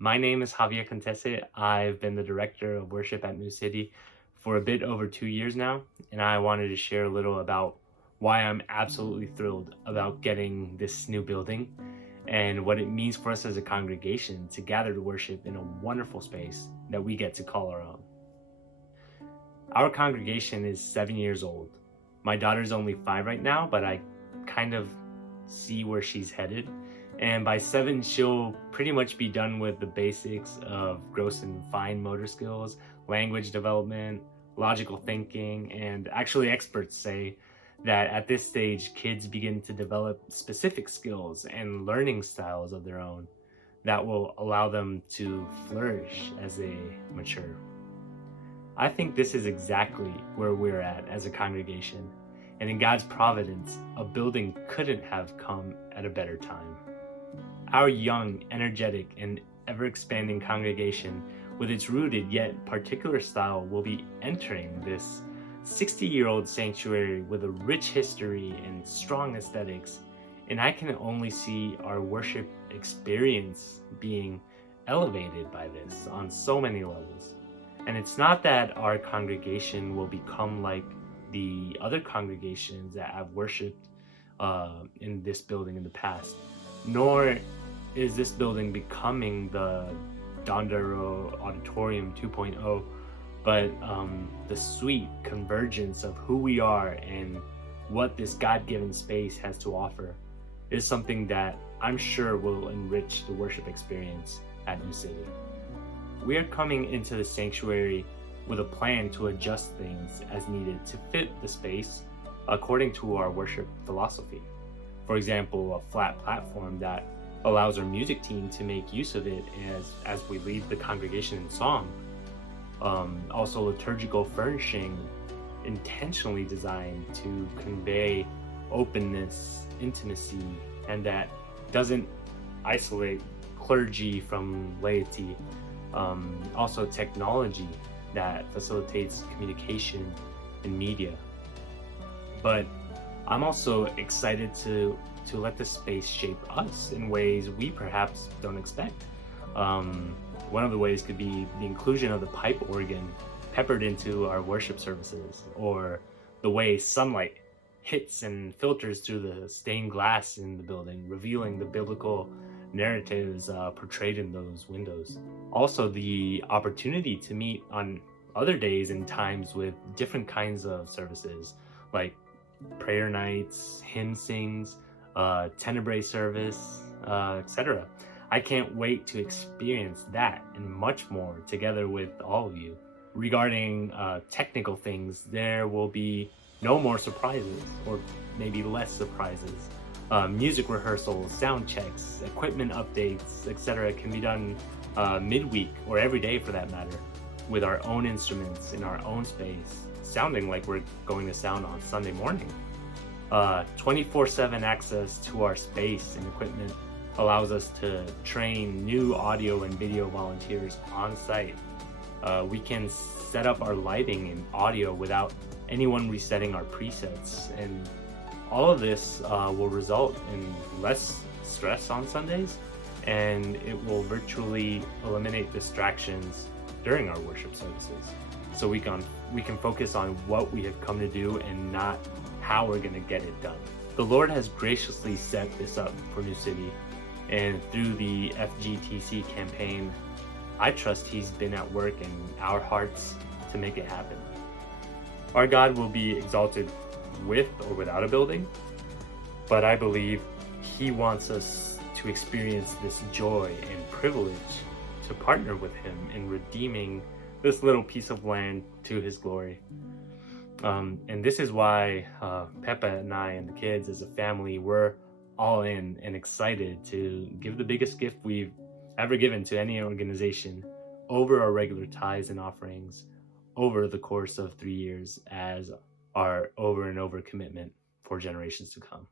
My name is Javier Contesse. I've been the director of worship at New City for a bit over 2 years now, and I wanted to share a little about why I'm absolutely thrilled about getting this new building and what it means for us as a congregation to gather to worship in a wonderful space that we get to call our own. Our congregation is 7 years old. My daughter's only 5 right now, but I kind of see where she's headed. And by 7, she'll pretty much be done with the basics of gross and fine motor skills, language development, logical thinking, and actually, experts say that at this stage, kids begin to develop specific skills and learning styles of their own that will allow them to flourish as they mature. I think this is exactly where we're at as a congregation, and in God's providence, a building couldn't have come at a better time. Our young, energetic, and ever-expanding congregation, with its rooted yet particular style, will be entering this 60-year-old sanctuary with a rich history and strong aesthetics, and I can only see our worship experience being elevated by this on so many levels. And it's not that our congregation will become like the other congregations that have worshiped in this building in the past, nor is this building becoming the Dondero Auditorium 2.0, but the sweet convergence of who we are and what this God-given space has to offer is something that I'm sure will enrich the worship experience at New City. We are coming into the sanctuary with a plan to adjust things as needed to fit the space according to our worship philosophy. For example, a flat platform that allows our music team to make use of it as we lead the congregation in song. Also, liturgical furnishing intentionally designed to convey openness, intimacy, and that doesn't isolate clergy from laity. Also, technology that facilitates communication and media. But I'm also excited to let the space shape us in ways we perhaps don't expect. One of the ways could be the inclusion of the pipe organ peppered into our worship services, or the way sunlight hits and filters through the stained glass in the building, revealing the biblical narratives portrayed in those windows. Also, the opportunity to meet on other days and times with different kinds of services, like prayer nights, hymn sings, tenebrae service, etc. I can't wait to experience that and much more together with all of you. Regarding technical things, there will be no more surprises, or maybe less surprises. Music rehearsals, sound checks, equipment updates, etc. can be done midweek or every day for that matter, with our own instruments in our own space, sounding like we're going to sound on Sunday morning. 24/7 access to our space and equipment allows us to train new audio and video volunteers on site. We can set up our lighting and audio without anyone resetting our presets, and all of this will result in less stress on Sundays, and it will virtually eliminate distractions during our worship services. So we can focus on what we have come to do and not how we're going to get it done. The Lord has graciously set this up for New City, and through the FGTC campaign, I trust He's been at work in our hearts to make it happen. Our God will be exalted with or without a building, but I believe He wants us to experience this joy and privilege to partner with Him in redeeming this little piece of land to His glory. And this is why Peppa and I and the kids as a family, we're all in and excited to give the biggest gift we've ever given to any organization over our regular tithes and offerings over the course of 3 years as our over and over commitment for generations to come.